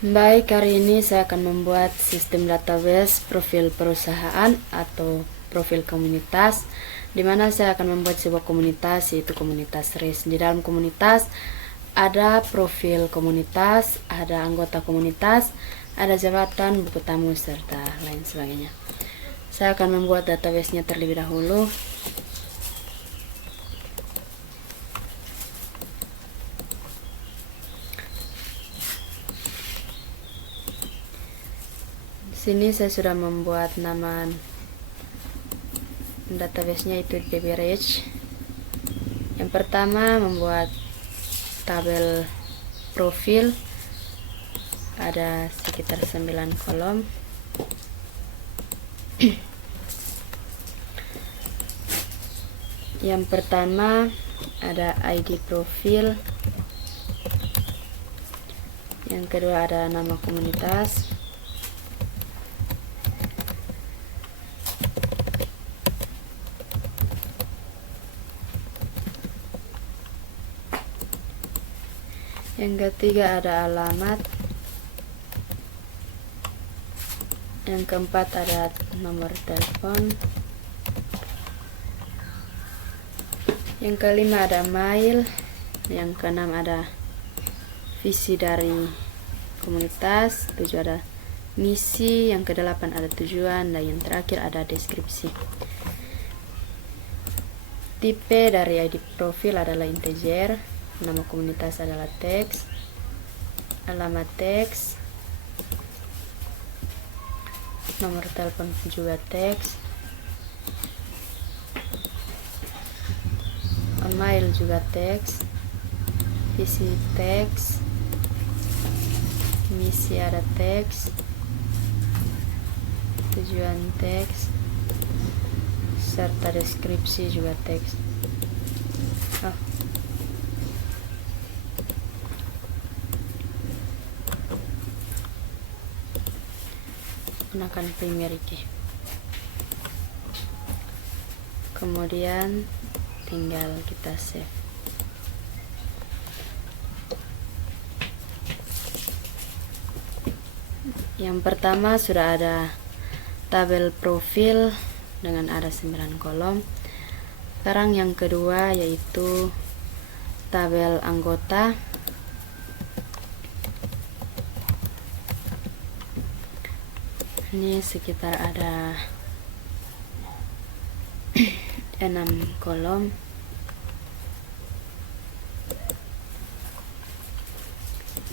Baik, hari ini saya akan membuat sistem database profil perusahaan atau profil komunitas, di mana saya akan membuat sebuah komunitas, yaitu komunitas RIS. Di dalam komunitas ada profil komunitas, ada anggota komunitas, ada jabatan, buku tamu, serta lain sebagainya. Saya akan membuat database-nya terlebih dahulu. Sini saya sudah membuat nama database-nya, itu beverage. Yang pertama, membuat tabel profil, ada sekitar 9 kolom. Yang pertama ada ID profil, yang kedua ada nama komunitas, yang ketiga ada alamat, yang keempat ada nomor telepon, yang kelima ada mail, yang keenam ada visi dari komunitas, tujuh ada misi, yang kedelapan ada tujuan, dan yang terakhir ada deskripsi. Tipe dari ID profil adalah integer, nama komunitas adalah teks, alamat teks, nomor telepon juga teks, mail juga teks, visi teks, misi ada teks, tujuan teks, serta deskripsi juga teks. Gunakan Premier key. Kemudian tinggal kita save. Yang pertama sudah ada tabel profil dengan ada 9 kolom. Sekarang yang kedua yaitu tabel anggota. Ini sekitar ada 6 kolom.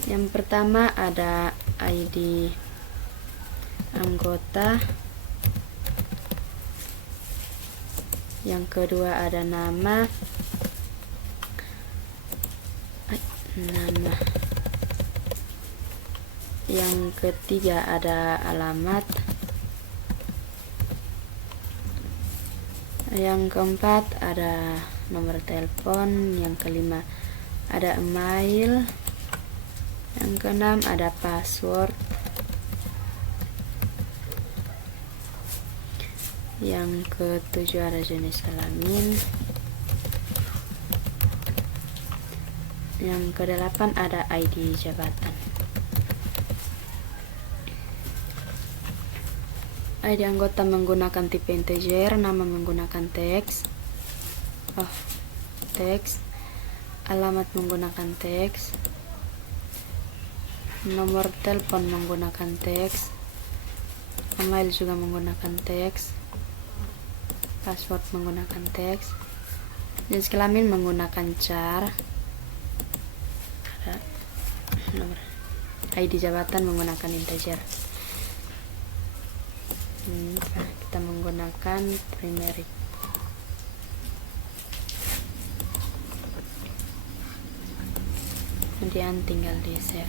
Yang pertama ada ID anggota, yang kedua ada nama, yang ketiga ada alamat, yang keempat ada nomor telepon, yang kelima ada email, yang keenam ada password, yang ketujuh ada jenis kelamin, yang kedelapan ada ID jabatan. ID anggota menggunakan tipe integer, nama menggunakan teks, alamat menggunakan teks, nomor telepon menggunakan teks, email juga menggunakan teks, password menggunakan teks, jenis kelamin menggunakan char, nomor ID jabatan menggunakan integer. Kita menggunakan primary. Kemudian tinggal di save.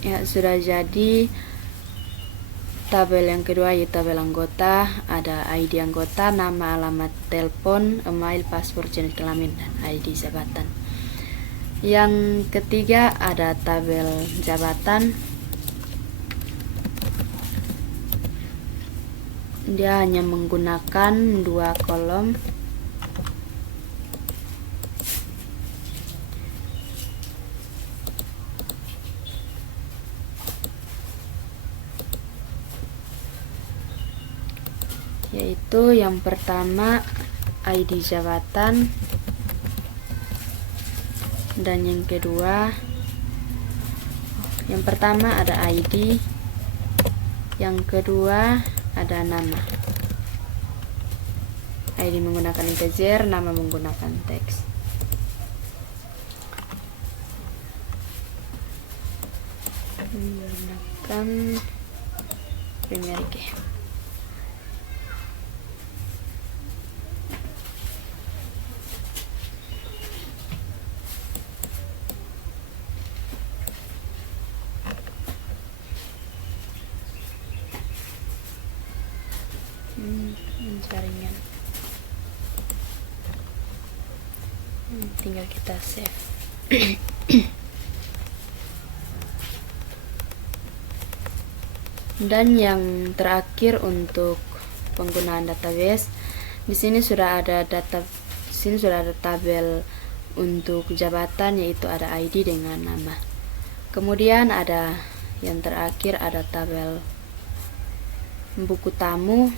Ya, sudah jadi tabel yang kedua yaitu tabel anggota. Ada ID anggota, nama, alamat, telepon, email, password, jenis kelamin, dan ID jabatan. Yang ketiga ada tabel jabatan. Dia hanya menggunakan 2 kolom. yaitu yang pertama ID jabatan, dan yang kedua, yang pertama ada ID, yang kedua ada nama. ID menggunakan integer, nama menggunakan teks. Menggunakan primary key. Jaringan. Tinggal kita save. Dan yang terakhir untuk penggunaan database, di sini sudah ada tabel untuk jabatan, yaitu ada ID dengan nama. Kemudian ada yang terakhir ada tabel buku tamu.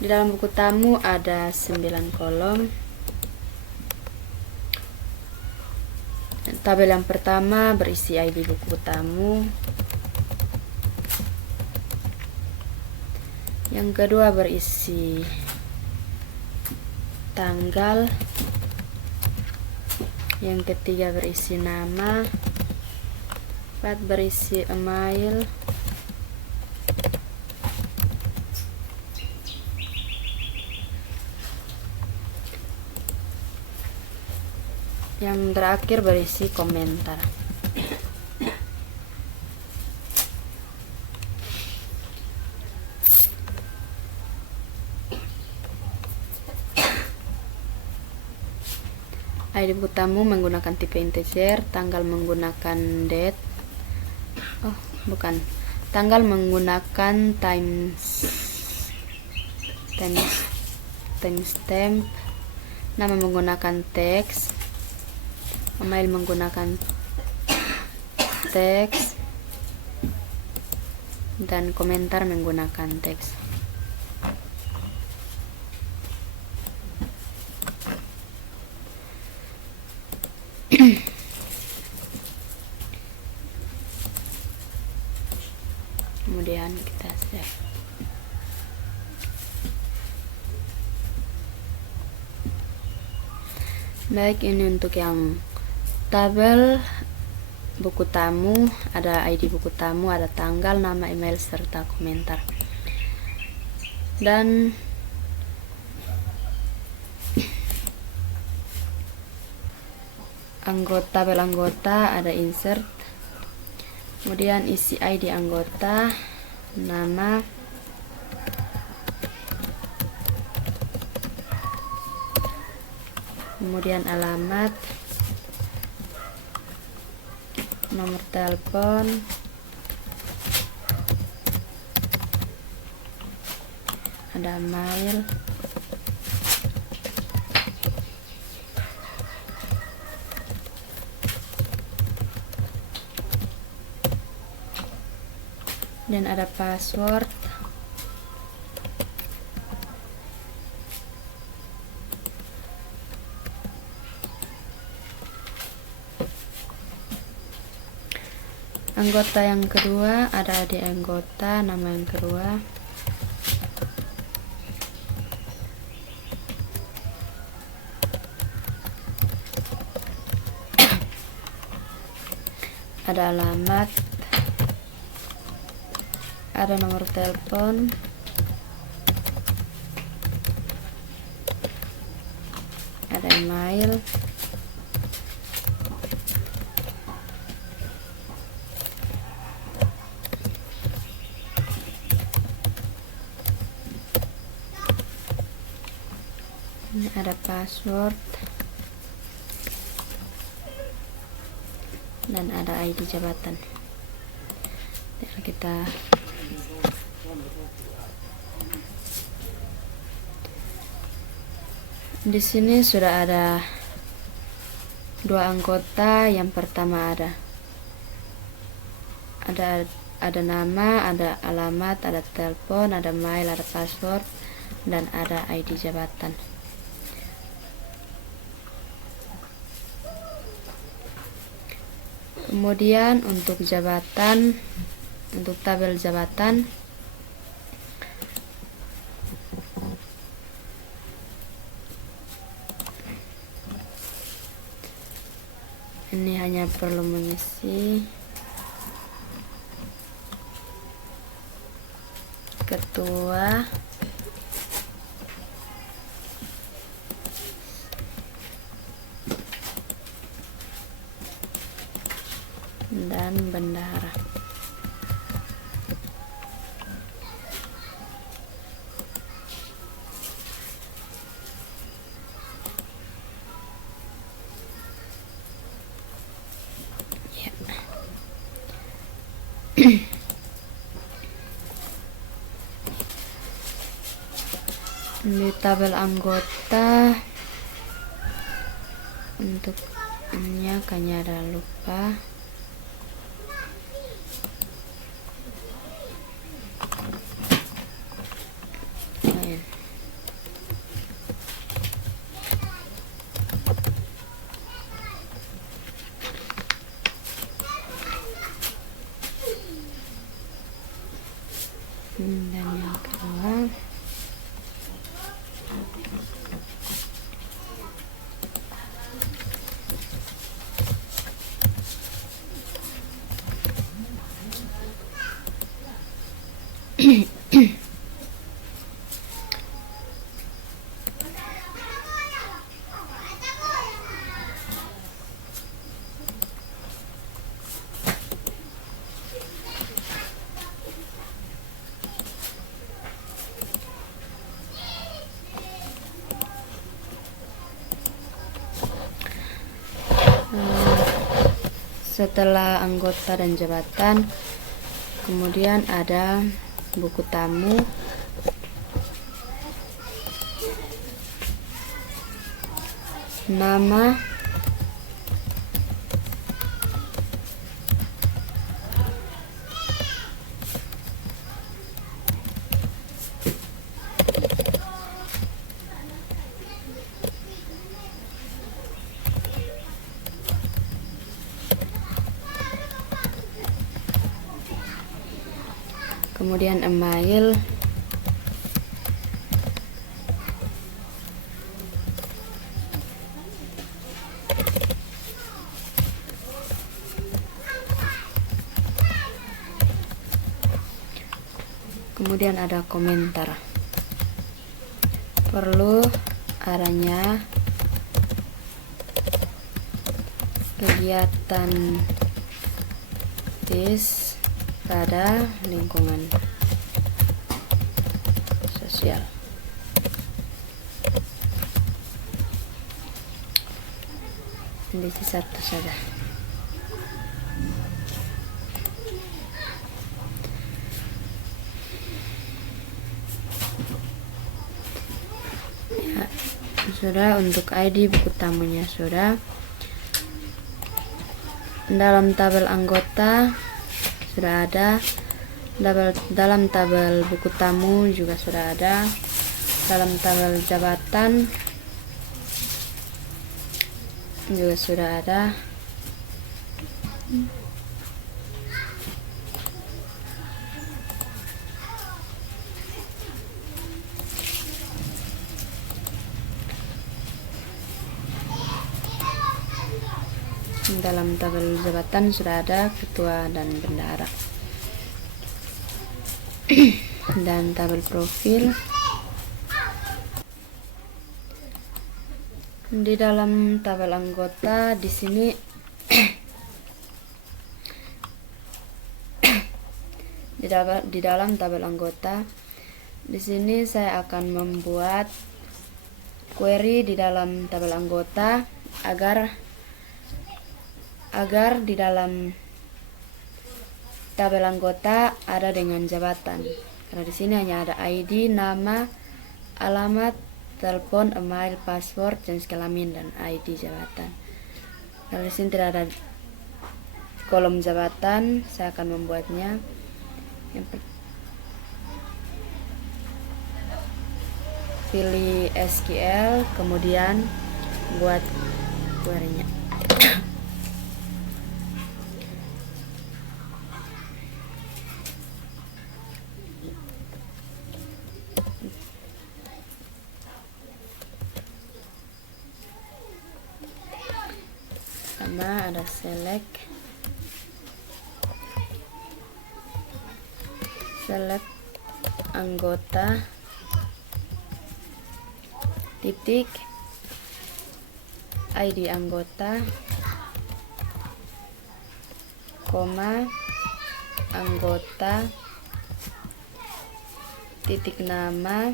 Di dalam buku tamu ada 9 kolom. Tabel yang pertama berisi ID buku tamu. Yang kedua berisi tanggal. Yang ketiga berisi nama. Empat berisi email. Yang terakhir berisi komentar. ID buku tamu menggunakan tipe integer, tanggal menggunakan date. Tanggal menggunakan timestamp, nama menggunakan teks, email menggunakan teks, dan komentar menggunakan teks. Kemudian kita save. Baik, ini untuk yang tabel buku tamu, ada ID buku tamu, ada tanggal, nama, email, serta komentar. Dan tabel anggota ada insert, kemudian isi ID anggota, nama, kemudian alamat, nomor telepon, ada mail, dan ada password. Anggota yang kedua ada di anggota, nama yang kedua, ada alamat, ada nomor telepon, ada email, ini ada password, dan ada ID jabatan. Kita di sini sudah ada 2 anggota. Yang pertama ada ada nama, ada alamat, ada telepon, ada mail, ada password, dan ada ID jabatan. Kemudian untuk jabatan, untuk tabel jabatan, ini hanya perlu mengisi ketua, dan bendahara. Ya. Di tabel anggota untuk ini kayaknya ada lupa. Dan yang kedua, setelah anggota dan jabatan, kemudian ada buku tamu, nama, kemudian email, kemudian ada komentar. Perlu adanya kegiatan tis pada lingkungan sosial. Ini satu saja. Ya, sudah. Untuk ID buku tamunya sudah. Dalam tabel anggota sudah ada, dalam tabel buku tamu juga sudah ada, dalam tabel jabatan juga sudah ada. Dalam tabel jabatan sudah ada ketua dan bendahara. Dan tabel profil, di dalam tabel anggota di sini di dalam tabel anggota di sini saya akan membuat query di dalam tabel anggota agar di dalam tabel anggota ada dengan jabatan. Karena di sini hanya ada ID, nama, alamat, telepon, email, password, jenis kelamin, dan ID jabatan. Kalau di sini tidak ada kolom jabatan, saya akan membuatnya pilih SQL, kemudian buat query-nya. Sama ada select anggota titik ID anggota, koma anggota titik nama,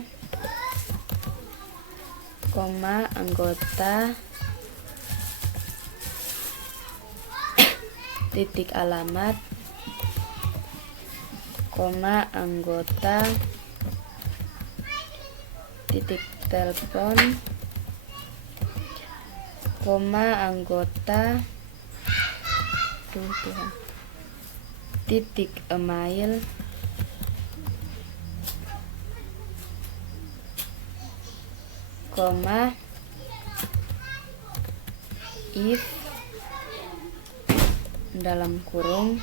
koma anggota titik alamat, koma anggota titik telepon, koma anggota titik email, koma if dalam kurung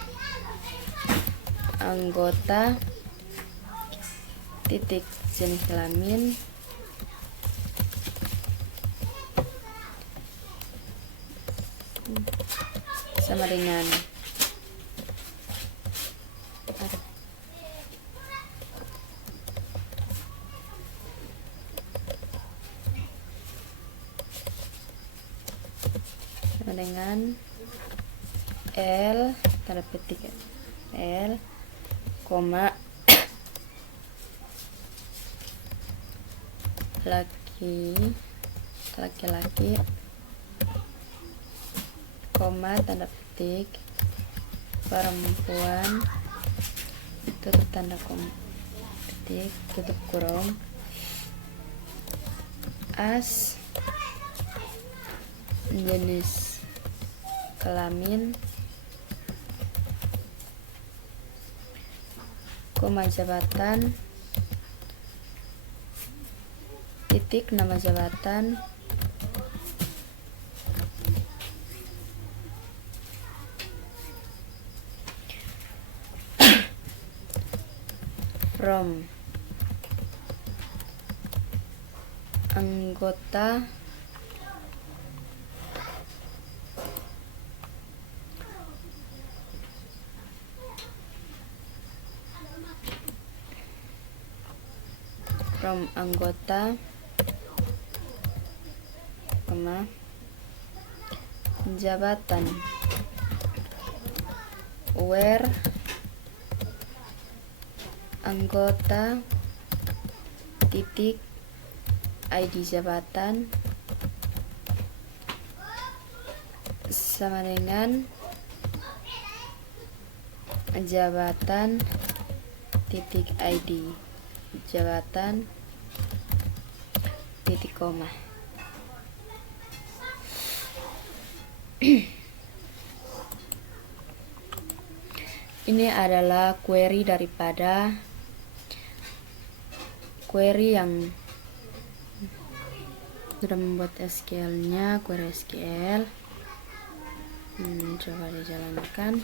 anggota titik jenis kelamin, sama dengan L tanda petik L, koma laki-laki, koma tanda petik perempuan, tutup tanda petik, tutup kurung, as jenis kelamin, koma jabatan, titik nama jabatan, from anggota koma jabatan, where anggota titik ID jabatan sama dengan jabatan titik ID jabatan titik koma. Ini adalah query daripada query yang sudah membuat SQL-nya, query SQL. Coba dijalankan.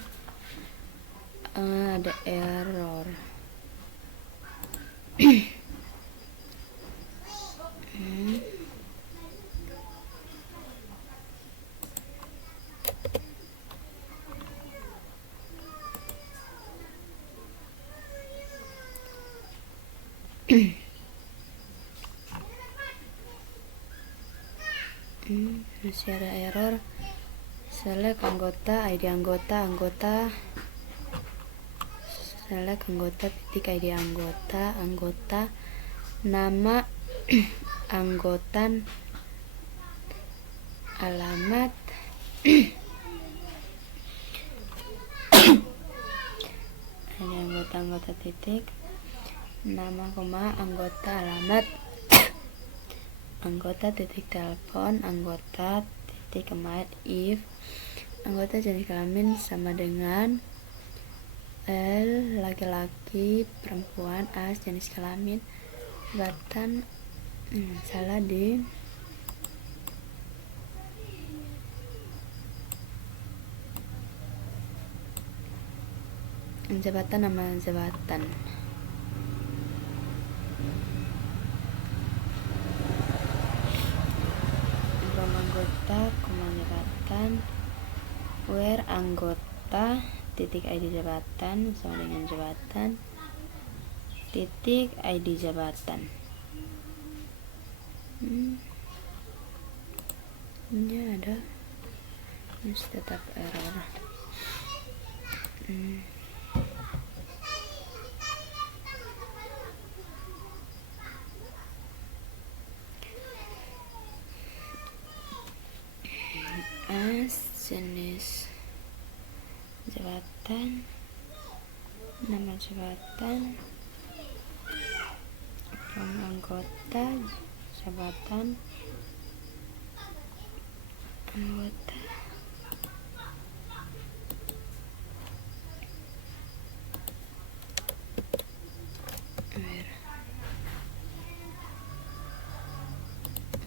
Ada error. Masih ada error. Select anggota, ID anggota, select anggota titik ID anggota, nama anggota, alamat, ID anggota titik, nama koma anggota, alamat, anggota titik telepon, anggota titik email, if anggota jenis kelamin sama dengan L laki-laki, perempuan, as, jenis kelamin, jabatan, salah di jabatan, nama jabatan. Anggota, jabatan, where anggota, titik ID jabatan sama dengan jabatan, titik ID jabatan. Ini ada, ini tetap error. As, jenis jabatan, nama jabatan, anggota, jabatan, anggota,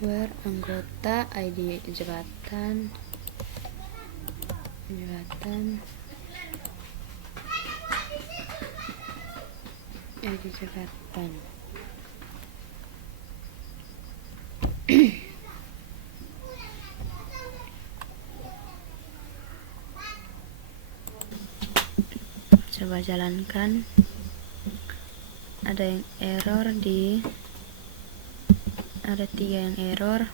where anggota, ID jabatan, ID jabatan. Coba jalankan. Ada yang error ada 3 yang error.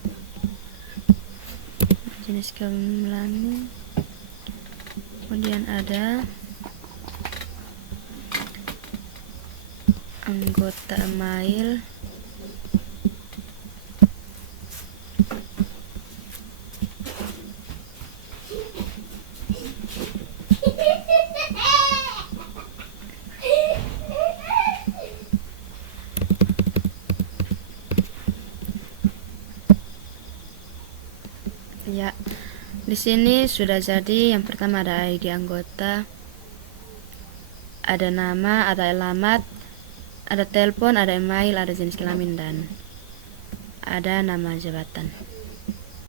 Jenis kelamin, kemudian ada anggota email, ya. Di sini sudah jadi. Yang pertama ada ID anggota, ada nama, ada alamat, ada telepon, ada email, ada jenis kelamin, dan ada nama jabatan.